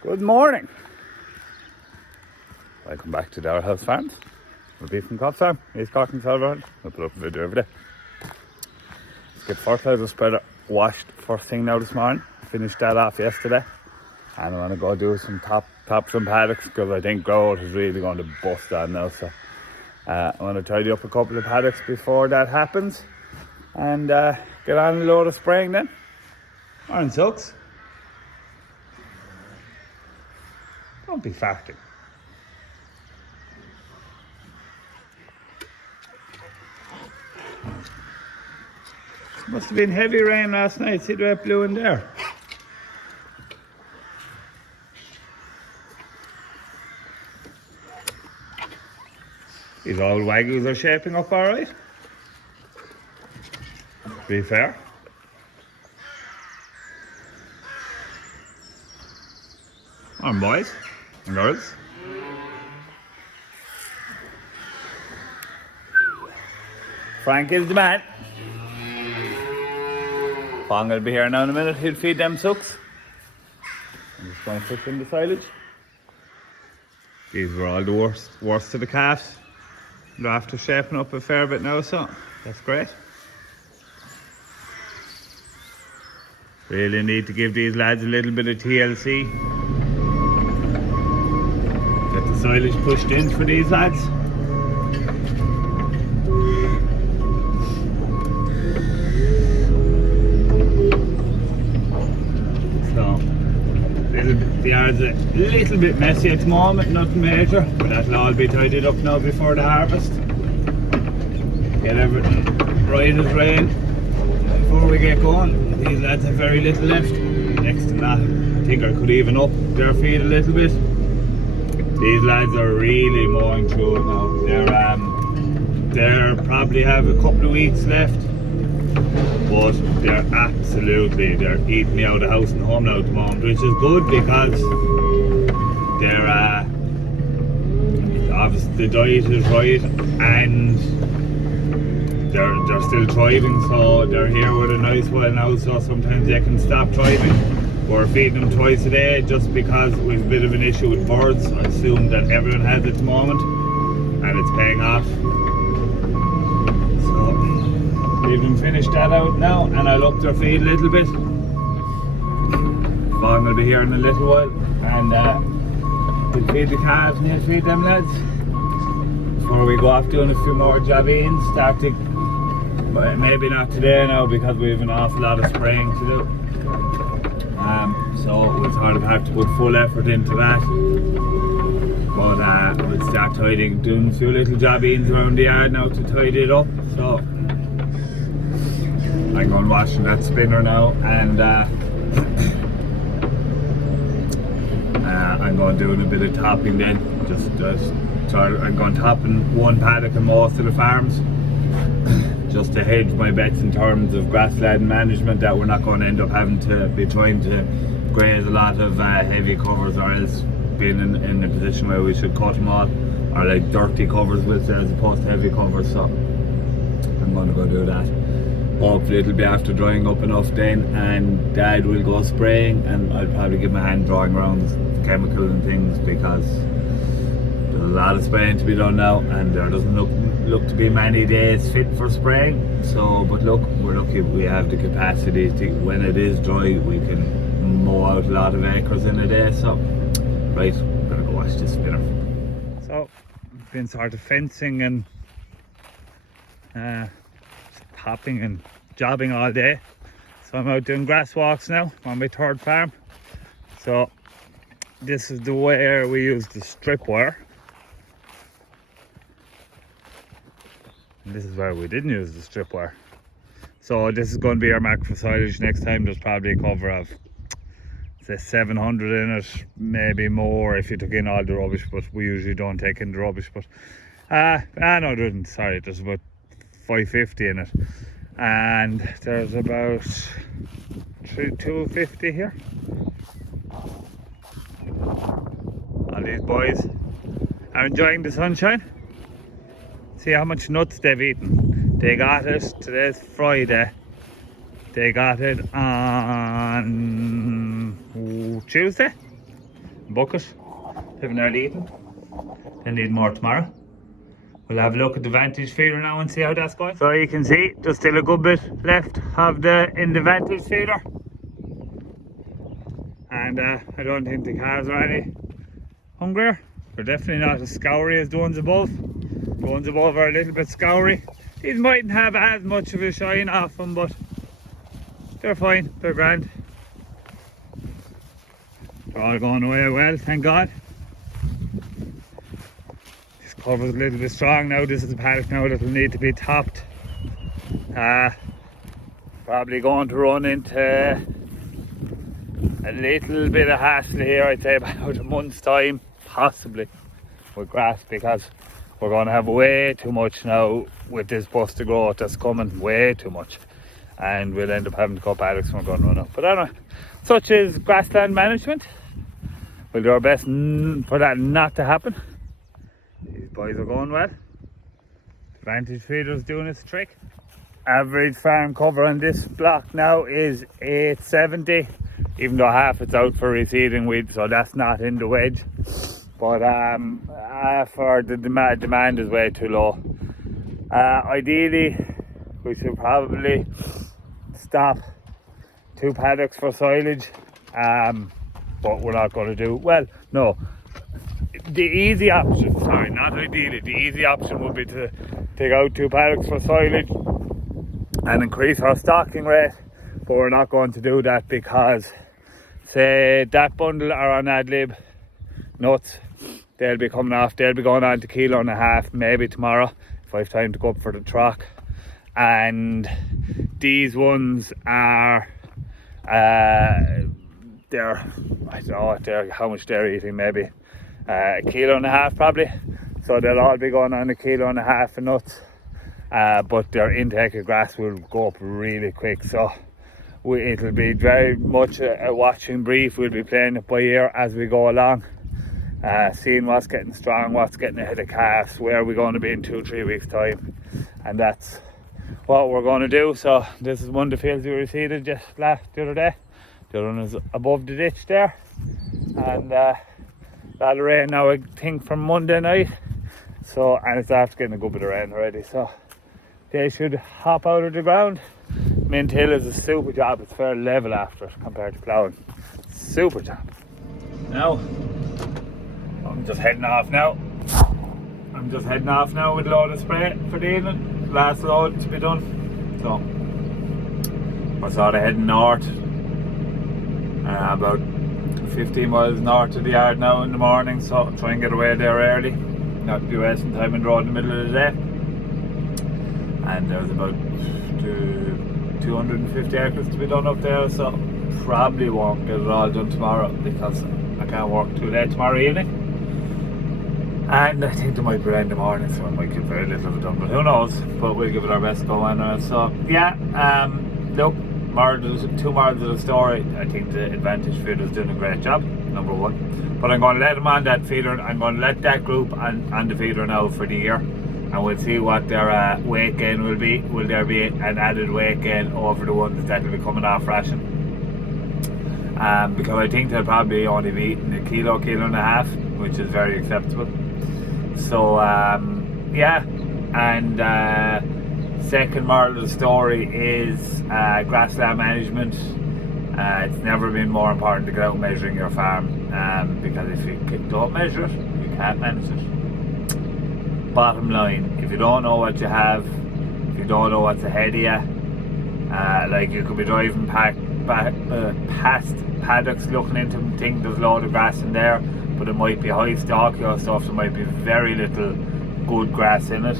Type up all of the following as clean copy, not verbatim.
Good morning. Welcome back to Our House Farms. We'll be from Cobb Farm, East Cork and Salvador. We'll put up a video every day. Let's get fertiliser spreader washed first thing now this morning. Finished that off yesterday. And I want to go do some top some paddocks because I think growth is really going to bust on now. So I want to tidy up a couple of paddocks before that happens. And get on a load of spraying then. Morning, Sucks. Don't be farting. Must have been heavy rain last night. See the wet blue in there. These old waggles are shaping up alright. To be fair. On boys and girls. Frank is the man. Fong will be here now in a minute. He'll feed them sucks. I'm just going to put in the silage. These were all the worst of the calves. They're after shaping up a fair bit now, so that's great. Really need to give these lads a little bit of TLC. Get the silage pushed in for these lads. The yard's a little bit messy at the moment, nothing major, but that'll all be tidied up now before the harvest. Get everything right as rain before we get going. These lads have very little left. Next to that, I think I could even up their feed a little bit. These lads are really mowing through it now. They're probably have a couple of weeks left. But they're eating me out of house and home now at the moment, which is good because they're obviously the diet is right and they're still thriving, so they're here with a nice while now, so sometimes they can stop thriving. We're feeding them twice a day just because we've a bit of an issue with birds. I assume that everyone has at the moment and it's paying off. We've been finished that out now, and I'll up their feed a little bit. Vaughn will be here in a little while, and we'll feed the calves and he'll feed them lads. Before we go off doing a few more jobbings, but maybe not today now because we have an awful lot of spraying to do. So we'll sort of have to put full effort into that. But we'll start doing a few little jobbings around the yard now to tidy it up. So I'm going washing that spinner now, and I'm going doing a bit of topping then. I'm going topping one paddock in most of the farms, just to hedge my bets in terms of grassland management, that we're not going to end up having to be trying to graze a lot of heavy covers, or else being in a position where we should cut them all, or like dirty covers with as opposed to heavy covers. So I'm going to go do that. Hopefully it'll be after drying up enough then, and Dad will go spraying, and I'll probably give my hand drawing around the chemicals and things because there's a lot of spraying to be done now, and there doesn't look to be many days fit for spraying. So, but look, we're lucky we have the capacity to, when it is dry, we can mow out a lot of acres in a day. So, right, I'm gonna go wash this spinner. So, I've been sort of fencing and hopping and jobbing all day, so I'm out doing grass walks now on my third farm. So this is the where we use the strip wire, and this is where we didn't use the strip wire. So this is going to be our mark for silage next time. There's probably a cover of say 700 in it, maybe more if you took in all the rubbish, but we usually don't take in the rubbish. But no, there isn't, sorry, there's about 550 in it, and there's about 250 here. All these boys are enjoying the sunshine. See how much nuts they've eaten. They got it, today's Friday, they got it on Tuesday, bucket. They've nearly eaten. They'll need more tomorrow. We'll have a look at the vantage feeder now and see how that's going. So you can see there's still a good bit left of in the vantage feeder. And I don't think the calves are any hungrier. They're definitely not as scoury as the ones above. The ones above are a little bit scoury. These mightn't have as much of a shine off them, but they're fine, they're grand. They're all going away well, thank God. This cover's a little bit strong now. This is a paddock now that will need to be topped. Probably going to run into a little bit of hassle here, I'd say about a month's time, possibly, with grass, because we're going to have way too much now with this busted growth that's coming, way too much. And we'll end up having to cut paddocks when we're going to run up. But anyway, such is grassland management. We'll do our best for that not to happen. These boys are going well. The vantage feeder's doing its trick. Average farm cover on this block now is 870, even though half it's out for reseeding weed, so that's not in the wedge. But for the demand is way too low. Ideally, we should probably stop 2 paddocks for silage, but we're not going to do, well, no. The easy option, sorry, not ideally, the easy option would be to take out 2 paddocks for silage and increase our stocking rate, but we're not going to do that because, say, that bundle are on ad lib nuts, they'll be coming off, they'll be going on to 1.5 kilos maybe tomorrow if I have time to go up for the truck. And these ones are they're, I don't know what how much they're eating, maybe 1.5 kilos probably, so they'll all be going on 1.5 kilos of nuts, but their intake of grass will go up really quick, so it'll be very much a watching brief. We'll be playing it by ear as we go along, seeing what's getting strong, what's getting ahead of calves, where we're going to be in 2-3 weeks time, and that's what we're going to do. So this is one of the fields we reseeded just the other day. The other one is above the ditch there, and that'll rain now I think from Monday night, so, and it's after getting a good bit of rain already, so they should hop out of the ground. Mint hill is a super job. It's fair level after it compared to ploughing. Super job. Now I'm just heading off now. With a load of spray for the evening. Last load to be done. So we're sort of heading north, about 15 miles north of the yard now in the morning, so try and get away there early, not to be wasting time in the road in the middle of the day. And there's about 250 acres to be done up there, so probably won't get it all done tomorrow because I can't work too late tomorrow evening. And I think there might be rain in the morning, so I might get very little of it done, but who knows. But we'll give it our best go on. So yeah, look, two morals of the story. I think the advantage feeder is doing a great job, number one. But I'm going to let them on that feeder. I'm going to let that group on the feeder now for the year, and we'll see what their weight gain will be. Will there be an added weight gain over the ones that will be coming off ration? Because I think they'll probably only be eating 1 kilo, 1.5 kilos, which is very acceptable. So yeah, and second moral of the story is grassland management. It's never been more important to get out measuring your farm, because if you don't measure it, you can't manage it. Bottom line, if you don't know what you have, if you don't know what's ahead of you, like you could be driving past paddocks looking into them, think there's a load of grass in there, but it might be high stocky or stuff, there might be very little good grass in it,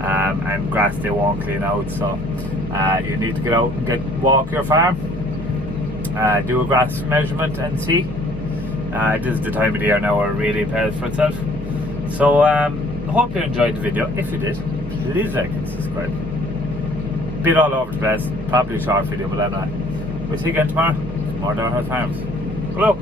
and grass they won't clean out. So you need to get out and walk your farm, do a grass measurement and see. This is the time of the year now where it really pays for itself. So I hope you enjoyed the video. If you did, please like and subscribe. Bit all over the place, probably a short video, but anyway, we'll see you again tomorrow. More Downhill Farms. Good luck.